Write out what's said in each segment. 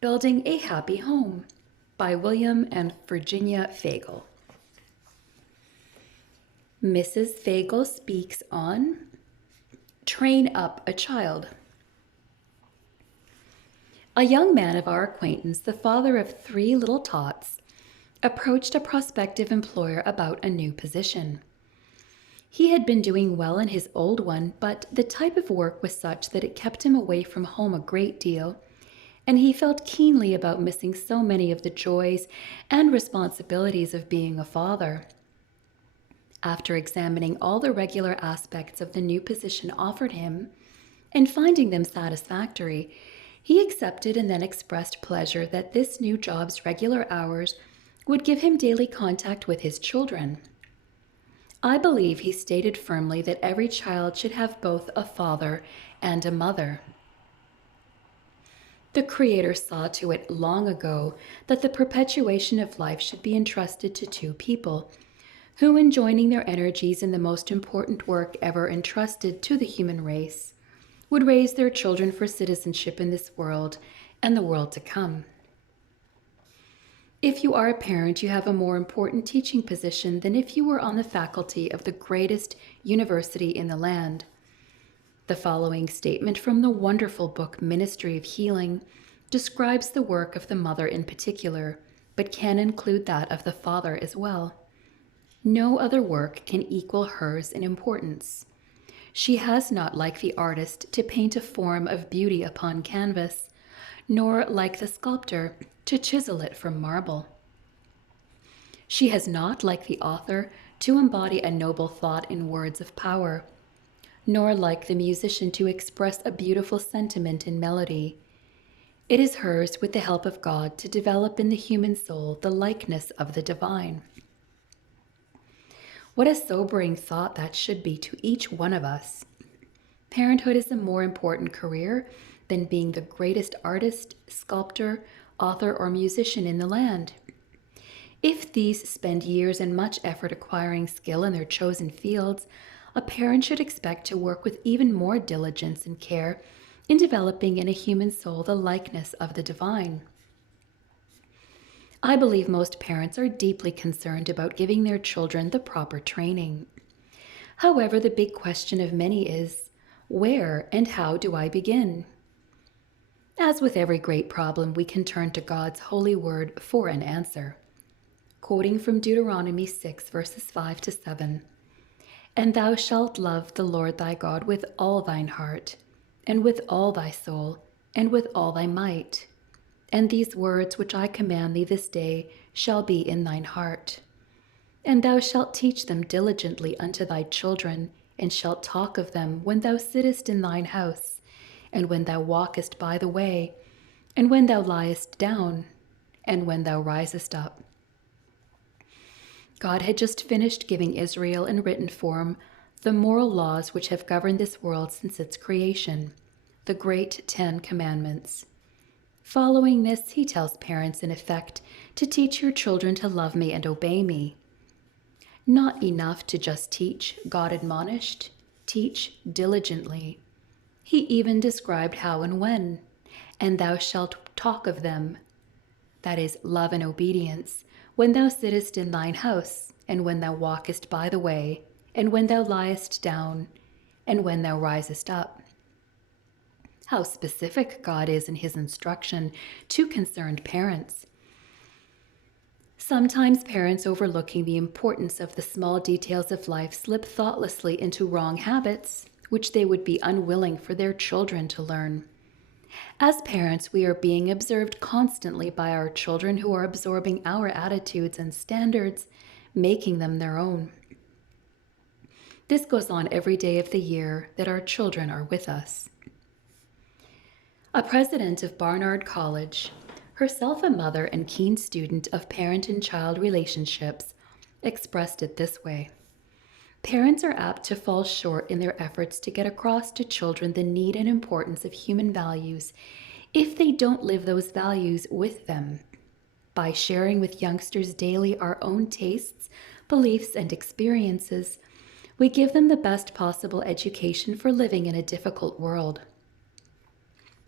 Building a Happy Home by William and Virginia Fagal. Mrs. Fagal speaks on Train Up a Child. A young man of our acquaintance, the father of 3 little tots, approached a prospective employer about a new position. He had been doing well in his old one, but the type of work was such that it kept him away from home a great deal, and he felt keenly about missing so many of the joys and responsibilities of being a father. After examining all the regular aspects of the new position offered him and finding them satisfactory, he accepted and then expressed pleasure that this new job's regular hours would give him daily contact with his children. I believe he stated firmly that every child should have both a father and a mother. The Creator saw to it long ago that the perpetuation of life should be entrusted to 2 people, who, in joining their energies in the most important work ever entrusted to the human race, would raise their children for citizenship in this world and the world to come. If you are a parent, you have a more important teaching position than if you were on the faculty of the greatest university in the land. The following statement from the wonderful book Ministry of Healing describes the work of the mother in particular, but can include that of the father as well. No other work can equal hers in importance. She has not, like the artist, to paint a form of beauty upon canvas, nor, like the sculptor, to chisel it from marble. She has not, like the author, to embody a noble thought in words of power, nor, like the musician, to express a beautiful sentiment in melody. It is hers, with the help of God, to develop in the human soul the likeness of the divine. What a sobering thought that should be to each one of us. Parenthood is a more important career than being the greatest artist, sculptor, author, or musician in the land. If these spend years and much effort acquiring skill in their chosen fields, a parent should expect to work with even more diligence and care in developing in a human soul the likeness of the divine. I believe most parents are deeply concerned about giving their children the proper training. However, the big question of many is, where and how do I begin? As with every great problem, we can turn to God's holy word for an answer. Quoting from Deuteronomy 6, verses 5 to 7. And thou shalt love the Lord thy God with all thine heart, and with all thy soul, and with all thy might. And these words which I command thee this day shall be in thine heart. And thou shalt teach them diligently unto thy children, and shalt talk of them when thou sittest in thine house, and when thou walkest by the way, and when thou liest down, and when thou risest up. God had just finished giving Israel in written form the moral laws which have governed this world since its creation, the great 10 Commandments. Following this, he tells parents, in effect, to teach your children to love me and obey me. Not enough to just teach, God admonished, teach diligently. He even described how and when. And thou shalt talk of them, that is, love and obedience, when thou sittest in thine house, and when thou walkest by the way, and when thou liest down, and when thou risest up. How specific God is in his instruction to concerned parents. Sometimes parents, overlooking the importance of the small details of life, slip thoughtlessly into wrong habits, which they would be unwilling for their children to learn. As parents, we are being observed constantly by our children, who are absorbing our attitudes and standards, making them their own. This goes on every day of the year that our children are with us. A president of Barnard College, herself a mother and keen student of parent and child relationships, expressed it this way. Parents are apt to fall short in their efforts to get across to children the need and importance of human values if they don't live those values with them. By sharing with youngsters daily our own tastes, beliefs, and experiences, we give them the best possible education for living in a difficult world.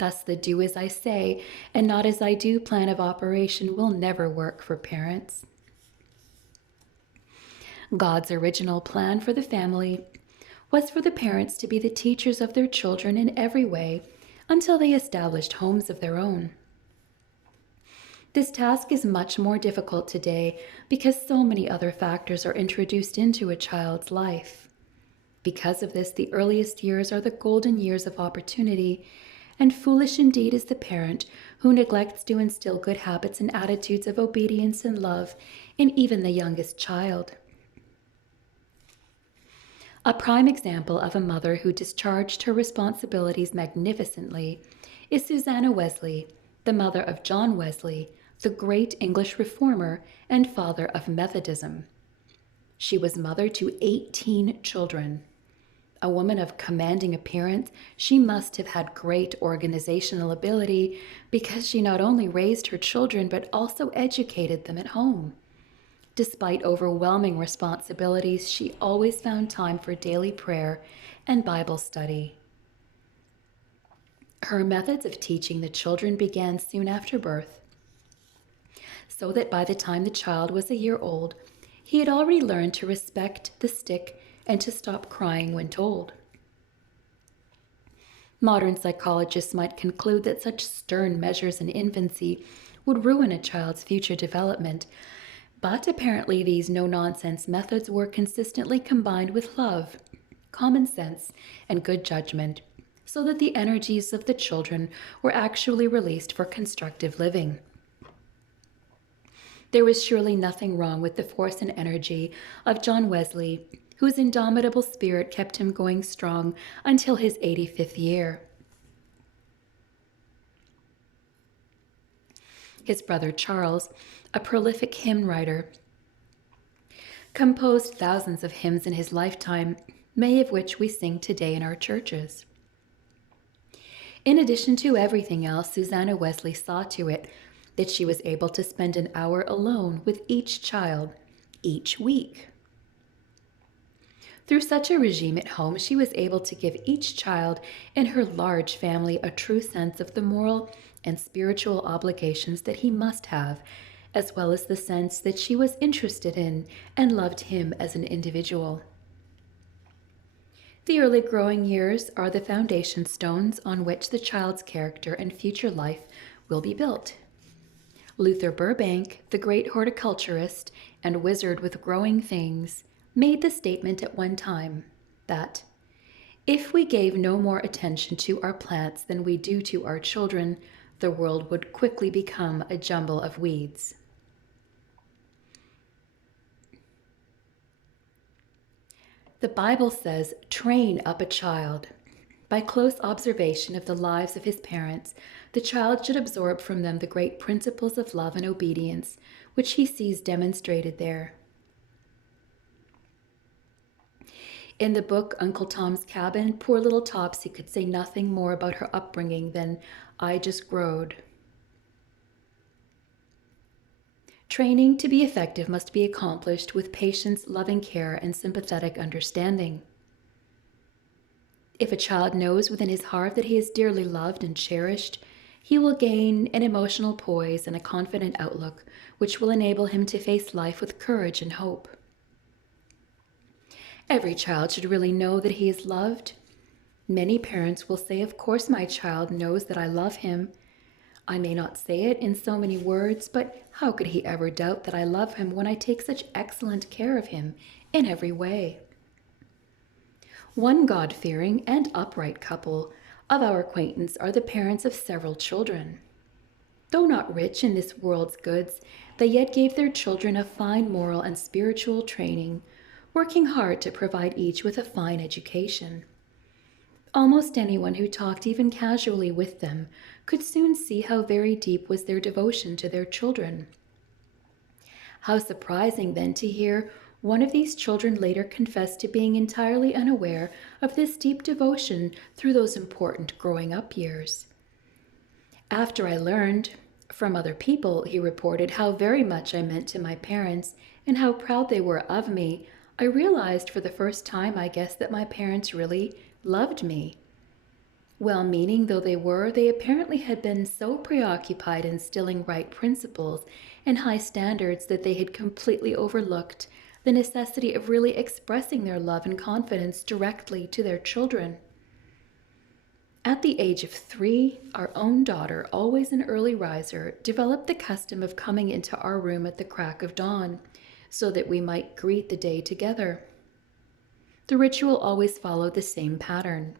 Thus, the do as I say and not as I do plan of operation will never work for parents. God's original plan for the family was for the parents to be the teachers of their children in every way until they established homes of their own. This task is much more difficult today because so many other factors are introduced into a child's life. Because of this, the earliest years are the golden years of opportunity, and foolish indeed is the parent who neglects to instill good habits and attitudes of obedience and love in even the youngest child. A prime example of a mother who discharged her responsibilities magnificently is Susanna Wesley, the mother of John Wesley, the great English reformer and father of Methodism. She was mother to 18 children. A woman of commanding appearance, she must have had great organizational ability because she not only raised her children but also educated them at home. Despite overwhelming responsibilities, she always found time for daily prayer and Bible study. Her methods of teaching the children began soon after birth, so that by the time the child was a year old, he had already learned to respect the stick and to stop crying when told. Modern psychologists might conclude that such stern measures in infancy would ruin a child's future development, but apparently these no-nonsense methods were consistently combined with love, common sense, and good judgment, so that the energies of the children were actually released for constructive living. There was surely nothing wrong with the force and energy of John Wesley, whose indomitable spirit kept him going strong until his 85th year. His brother Charles, a prolific hymn writer, composed thousands of hymns in his lifetime, many of which we sing today in our churches. In addition to everything else, Susanna Wesley saw to it that she was able to spend an hour alone with each child each week. Through such a regime at home, she was able to give each child in her large family a true sense of the moral and spiritual obligations that he must have, as well as the sense that she was interested in and loved him as an individual. The early growing years are the foundation stones on which the child's character and future life will be built. Luther Burbank, the great horticulturist and wizard with growing things, made the statement at one time that if we gave no more attention to our plants than we do to our children, the world would quickly become a jumble of weeds. The Bible says, "Train up a child." By close observation of the lives of his parents, the child should absorb from them the great principles of love and obedience, which he sees demonstrated there. In the book Uncle Tom's Cabin, poor little Topsy could say nothing more about her upbringing than, "I just growed." Training to be effective must be accomplished with patience, loving care, and sympathetic understanding. If a child knows within his heart that he is dearly loved and cherished, he will gain an emotional poise and a confident outlook, which will enable him to face life with courage and hope. Every child should really know that he is loved. Many parents will say, "Of course my child knows that I love him. I may not say it in so many words, but how could he ever doubt that I love him when I take such excellent care of him in every way?" One God-fearing and upright couple of our acquaintance are the parents of several children. Though not rich in this world's goods, they yet gave their children a fine moral and spiritual training, working hard to provide each with a fine education. Almost anyone who talked even casually with them could soon see how very deep was their devotion to their children. How surprising then to hear one of these children later confess to being entirely unaware of this deep devotion through those important growing up years. After I learned from other people, he reported, how very much I meant to my parents and how proud they were of me, I realized for the first time, I guess, that my parents really loved me. Well-meaning though they were, they apparently had been so preoccupied instilling right principles and high standards that they had completely overlooked the necessity of really expressing their love and confidence directly to their children. At the age of 3, our own daughter, always an early riser, developed the custom of coming into our room at the crack of dawn so that we might greet the day together. The ritual always followed the same pattern.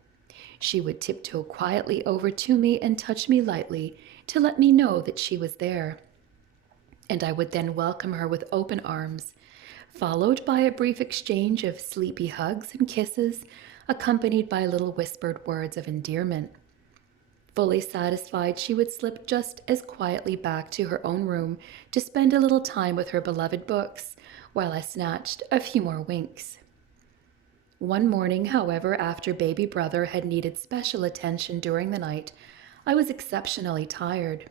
She would tiptoe quietly over to me and touch me lightly to let me know that she was there. And I would then welcome her with open arms, followed by a brief exchange of sleepy hugs and kisses, accompanied by little whispered words of endearment. Fully satisfied, she would slip just as quietly back to her own room to spend a little time with her beloved books, while I snatched a few more winks. One morning, however, after baby brother had needed special attention during the night, I was exceptionally tired.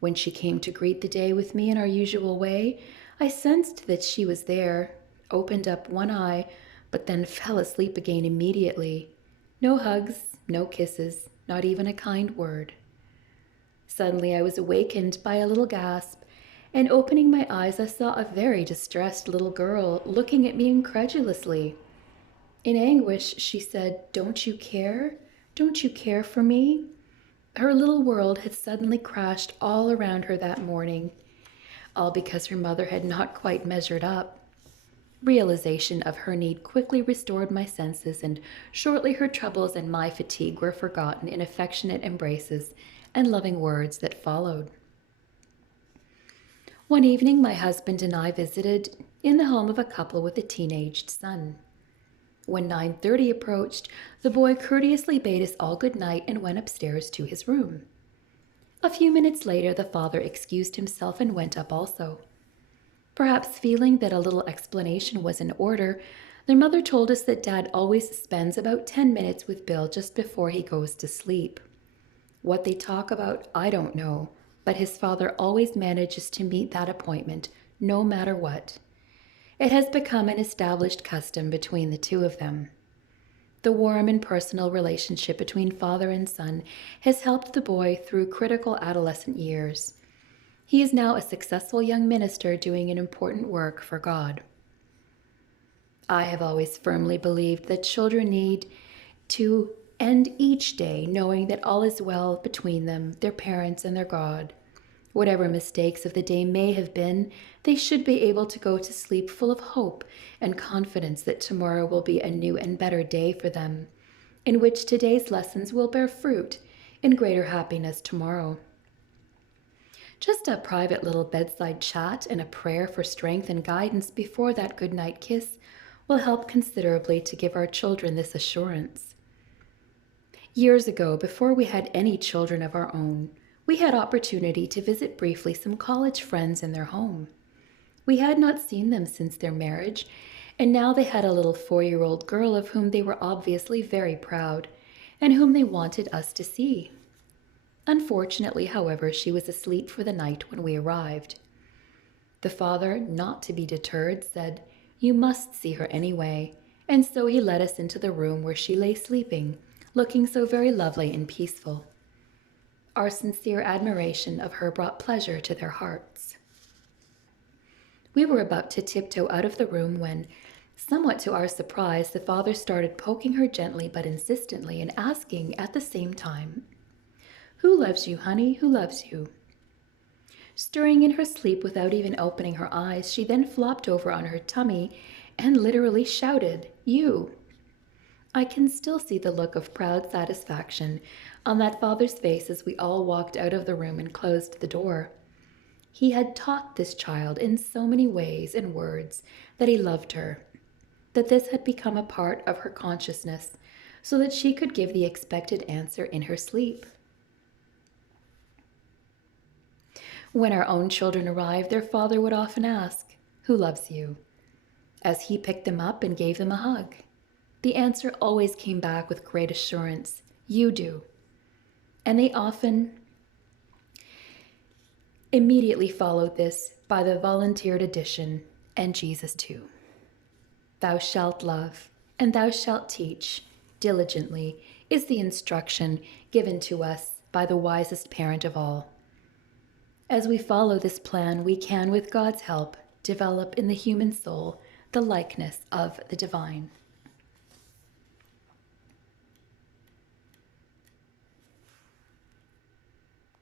When she came to greet the day with me in our usual way, I sensed that she was there, opened up one eye, but then fell asleep again immediately. No hugs, no kisses, not even a kind word. Suddenly I was awakened by a little gasp, and opening my eyes I saw a very distressed little girl looking at me incredulously. In anguish, she said, "Don't you care? Don't you care for me?" Her little world had suddenly crashed all around her that morning, all because her mother had not quite measured up. Realization of her need quickly restored my senses, and shortly her troubles and my fatigue were forgotten in affectionate embraces and loving words that followed. One evening, my husband and I visited in the home of a couple with a teenaged son. When 9:30 approached, the boy courteously bade us all good night and went upstairs to his room. A few minutes later, the father excused himself and went up also. Perhaps feeling that a little explanation was in order, their mother told us that Dad always spends about 10 minutes with Bill just before he goes to sleep. What they talk about, I don't know, but his father always manages to meet that appointment, no matter what. It has become an established custom between the two of them. The warm and personal relationship between father and son has helped the boy through critical adolescent years. He is now a successful young minister doing an important work for God. I have always firmly believed that children need to end each day knowing that all is well between them, their parents, and their God. Whatever mistakes of the day may have been, they should be able to go to sleep full of hope and confidence that tomorrow will be a new and better day for them, in which today's lessons will bear fruit in greater happiness tomorrow. Just a private little bedside chat and a prayer for strength and guidance before that goodnight kiss will help considerably to give our children this assurance. Years ago, before we had any children of our own, we had opportunity to visit briefly some college friends in their home. We had not seen them since their marriage, and now they had a little 4-year-old girl of whom they were obviously very proud, and whom they wanted us to see. Unfortunately, however, she was asleep for the night when we arrived. The father, not to be deterred, said, "You must see her anyway," and so he led us into the room where she lay sleeping, looking so very lovely and peaceful. Our sincere admiration of her brought pleasure to their hearts. We were about to tiptoe out of the room when, somewhat to our surprise, the father started poking her gently but insistently and asking at the same time, "Who loves you, honey? Who loves you?" Stirring in her sleep without even opening her eyes, she then flopped over on her tummy and literally shouted, "You!" I can still see the look of proud satisfaction on that father's face as we all walked out of the room and closed the door. He had taught this child in so many ways and words that he loved her, that this had become a part of her consciousness, so that she could give the expected answer in her sleep. When our own children arrived, their father would often ask, "Who loves you?" as he picked them up and gave them a hug. The answer always came back with great assurance, "You do." And they often immediately followed this by the volunteered addition, "And Jesus too." Thou shalt love, and thou shalt teach diligently is the instruction given to us by the wisest parent of all. As we follow this plan, we can, with God's help, develop in the human soul the likeness of the divine.